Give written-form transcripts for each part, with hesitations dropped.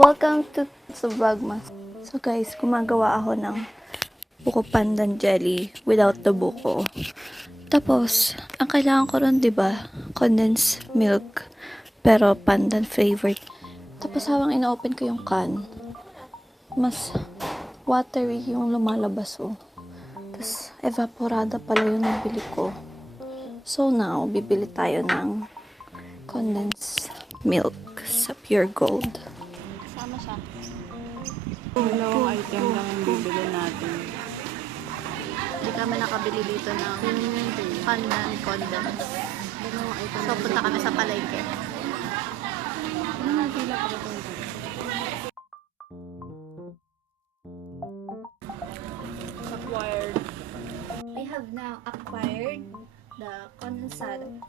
Welcome to Vlogmas. So guys, gumagawa ako ng buko pandan jelly without the buko. Tapos, ang kailangan ko ron, 'di ba? Condensed milk pero pandan flavored. Tapos habang ina-open ko yung can, mas watery yung lumalabas oh. Tapos evaporada pala yung nabili ko. So now, bibili tayo ng condensed milk sa Pure Gold. Kasama siya. Dalawang item lang ang bibili natin. Hindi kami nakabili dito ng pandan condensed. So punta kami sa palengke. Acquired. I have now acquired the condensado.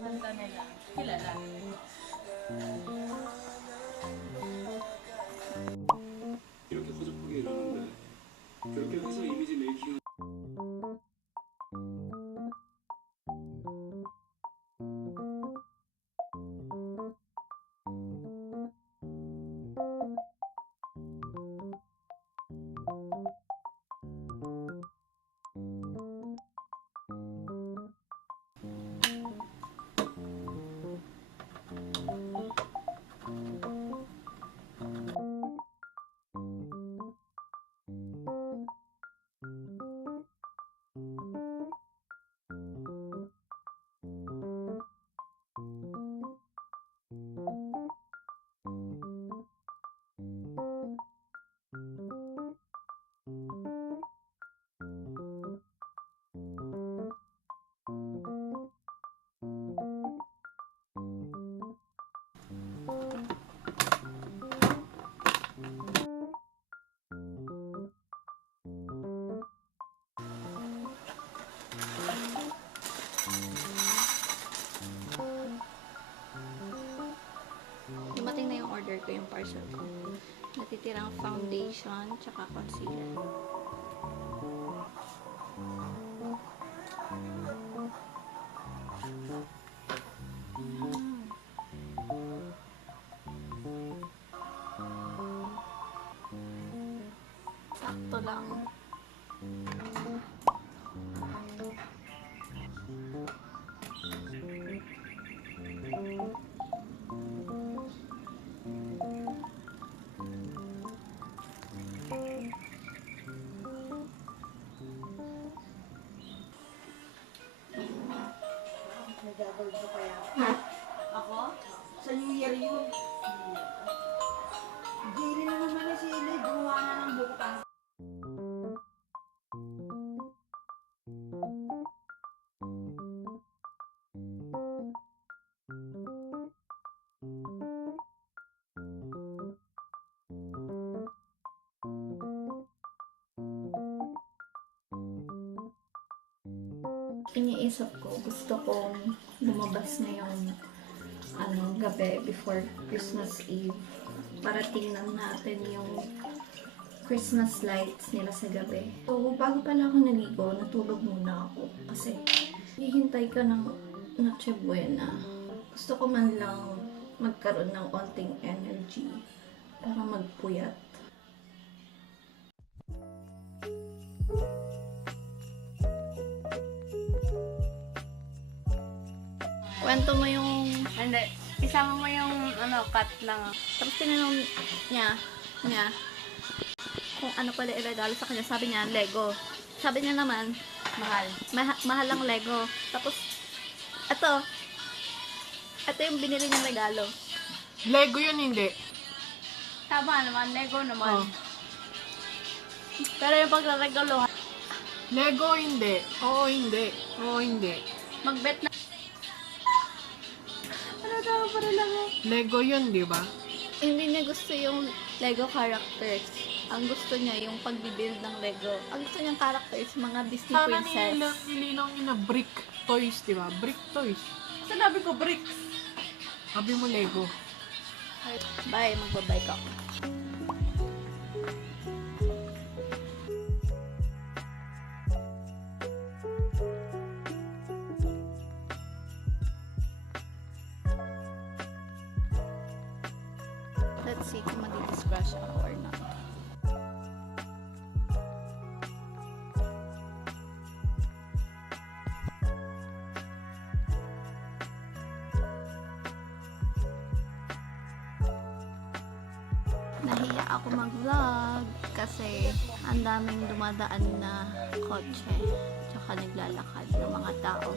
Kanta nila. Kilala. 이렇게 허접하게 이러는데 그렇게 해서 이미지 메이킹 Dumating na yung order ko, yung parcel ko. Natitirang foundation tsaka concealer. Sakto lang. Nagagawin ko kaya. Ako? Sa New Year yun. Gili na naman na sila. Gumawa na ng buko pa. Iniisip ko, gusto kong lumabas na yung gabi before Christmas Eve para tingnan natin yung Christmas lights nila sa gabi. So, bago pala ako naligo, natulog muna ako kasi hihintay ka ng Noche Buena. Gusto ko man lang magkaroon ng onting energy para magpuyat. Kwento mo yung... Hindi. Isama mo yung cut lang. Tapos tinanong niya kung ano pala iregalo sa kanya. Sabi niya, Lego. Sabi niya naman, Mahal. mahal ang Lego. Tapos, ito yung binili niyang regalo. Lego yun, hindi. Tama naman. Lego naman. Oh. Pero yung pagre-regalo, Lego, hindi. Oo, hindi. Oo, hindi. magbet na. Ano daw para lang eh? Lego yun, di ba? Hindi niya gusto yung Lego characters. Ang gusto niya yung pagbibuild ng Lego. Ang gusto niyang characters, mga Disney Sana princess. nilinong niya na brick toys, di ba? Brick toys. Sinabi ko, bricks. Sabi mo Lego. Bye, magbabay ka. Let's see kung mag-discrush ako or not. Nahiya ako mag-vlog kasi ang daming dumadaan na kotse tsaka naglalakad ng mga tao.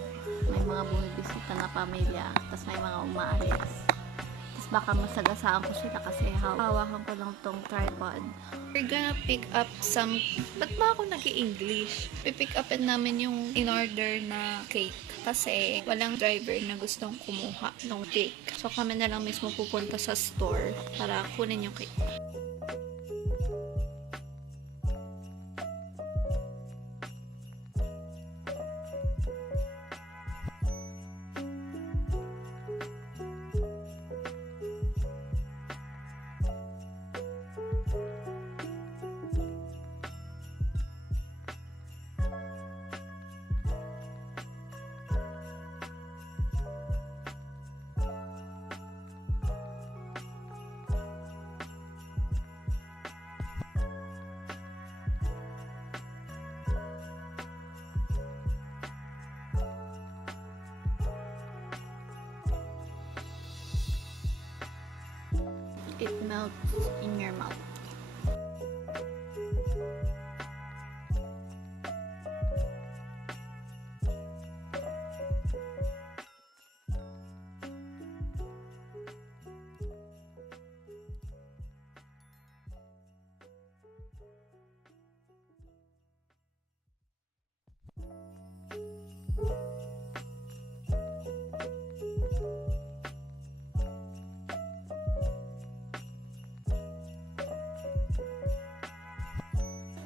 May mga bumibisita na pamilya, tapos may mga umaalis. Tapos baka masagasaan ko sila kasi hawakan ko lang tong tripod. We're gonna pick up some... Ba't ba ako nag-i-English? Pipick upin namin yung in-order na cake. Kasi walang driver na gustong kumuha ng cake. So kami na lang mismo pupunta sa store para kunin yung cake. It melts in your mouth.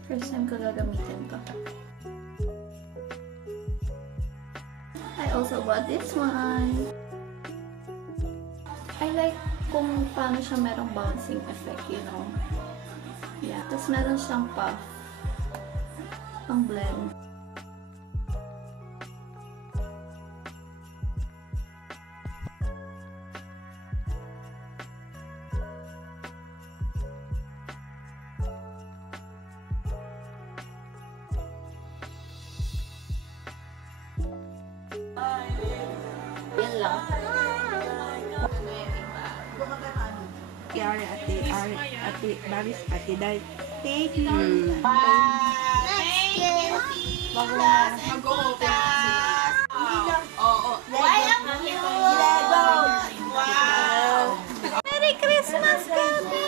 First time ko gagamitin to. I also bought this one. I like kung paano siya merong bouncing effect, you know. Yeah. Tapos meron siyang puff. Pang blend. Yan lang. Ari, ate, Baris, ate, Day. Thank you. Merry Christmas, Gabi!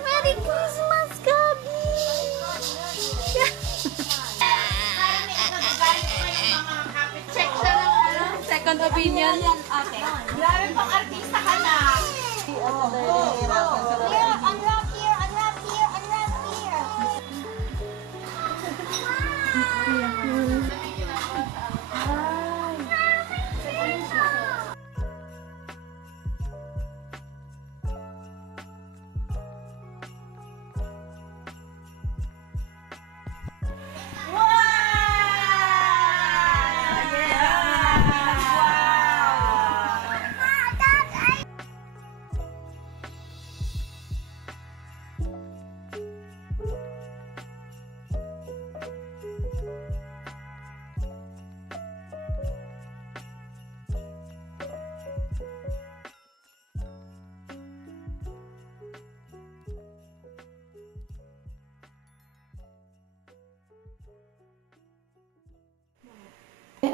Merry Christmas, Gabi! Check siya ng second opinion. Okay. Grabe pang artista ka na. Unwrap here, unwrap here, unwrap here.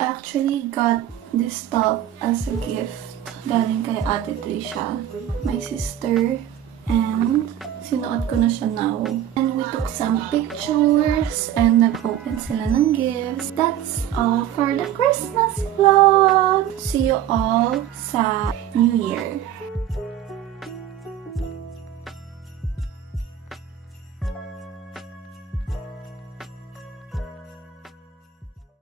actually got this top as a gift galing kay Ate Trisha, my sister. And sinuot ko na siya now. And we took some pictures and nag-open sila ng gifts. That's all for the Christmas vlog. See you all sa New Year.